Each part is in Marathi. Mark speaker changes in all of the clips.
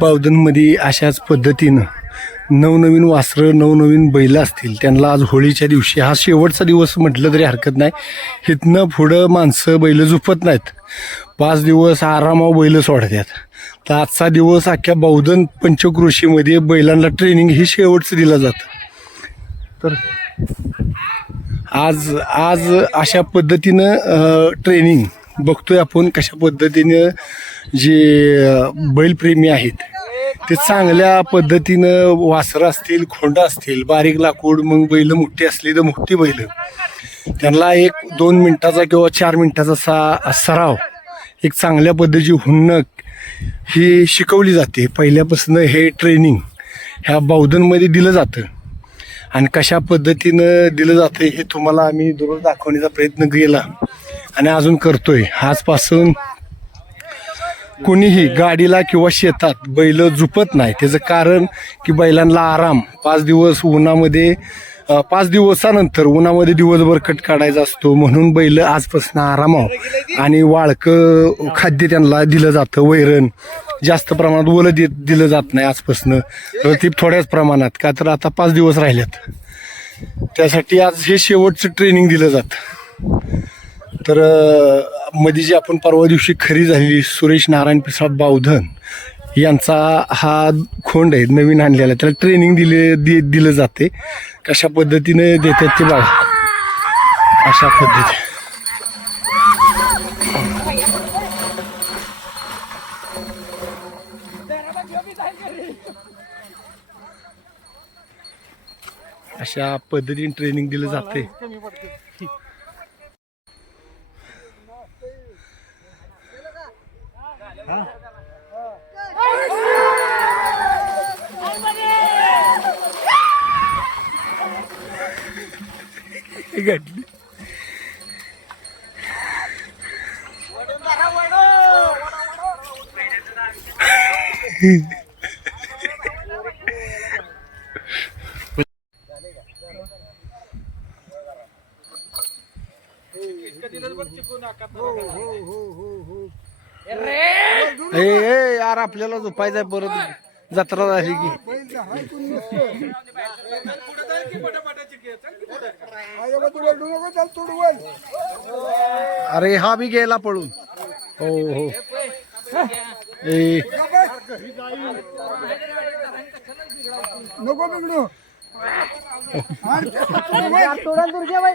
Speaker 1: बावधनमध्ये अशाच पद्धतीनं नवनवीन वासरं नवनवीन बैल असतील त्यांना आज होळीच्या दिवशी हा शेवटचा दिवस म्हटलं तरी हरकत नाही. इथनं पुढं माणसं बैल झुपत नाहीत. पाच दिवस आरामावर बैल सोडतात तर आजचा दिवस अख्ख्या बौद्धन पंचक्रोशीमध्ये बैलांना ट्रेनिंग ही शेवटचं दिलं जातं. तर आज आज अशा पद्धतीनं ट्रेनिंग बघतोय आपण कशा पद्धतीनं जे बैलप्रेमी आहेत ते चांगल्या पद्धतीनं वासरं असतील खोंड असतील बारीक लाकूड मग बैल मोठी असली तर मोठी बैल. त्यांना एक दोन मिनिटाचा किंवा चार मिनिटाचा सा सराव एक चांगल्या पद्धतीची हुन्नक ही शिकवली जाते. पहिल्यापासून हे ट्रेनिंग ह्या बौद्धनमध्ये दिलं जातं. आणि कशा पद्धतीनं दिलं जातं हे तुम्हाला आम्ही दररोज दाखवण्याचा प्रयत्न केला. आणि अजून करतोय. आजपासून कोणीही गाडीला किंवा शेतात बैल झुपत नाही. त्याचं कारण की बैलांना आराम. पाच दिवस उन्हामध्ये पाच दिवसानंतर उन्हामध्ये दिवसभर कट काढायचा असतो. म्हणून बैल आजपासून आरामाव आणि वाळकं खाद्य त्यांना दिलं जातं. वैरण जास्त प्रमाणात ओलं दे दिलं जात नाही आजपासून. रतीप थोड्याच प्रमाणात. का तर आता पाच दिवस राहिल्यात. त्यासाठी आज हे शेवटचं ट्रेनिंग दिलं जातं. तर मध्ये जी आपण परवा दिवशी खरी झालेली सुरेश नारायण प्रसाद बावधन यांचा हा खोंड आहे नवीन आणलेला त्याला ट्रेनिंग दिले दि दिलं जाते. कशा पद्धतीने देतात ते बघा. अशा पद्धती अशा पद्धतीने ट्रेनिंग दिलं जाते. घडली ए ए, यार आपल्याला झोपायचं आहे परत. जत्रा झाली की. अरे हा बी गेला पळून. हो हो. ए.
Speaker 2: नको बिघडू.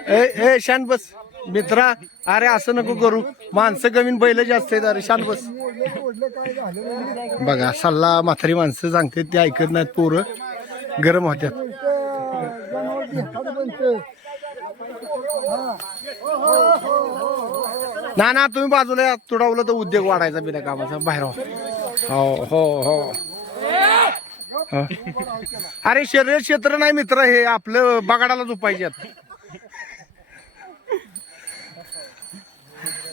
Speaker 1: ए ए शांत बस. मित्रा अरे असं नको करू. माणसं कमी बैल जास्त आहेत. अरे शांत बस. बघा सल्ला म्हातारी माणसं सांगते ते ऐकत नाहीत पोरं. गरम होत्यात. ना ना तुम्ही बाजूला तुडावलं तर उद्योग वाढायचा बिना कामाचा. बाहेर हो. हो हो हो. हो. अरे शरीर क्षेत्र नाही मित्र हे आपलं बगाडाला झोपायच्यात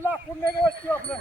Speaker 2: लाखून नाही वस्तू आपलं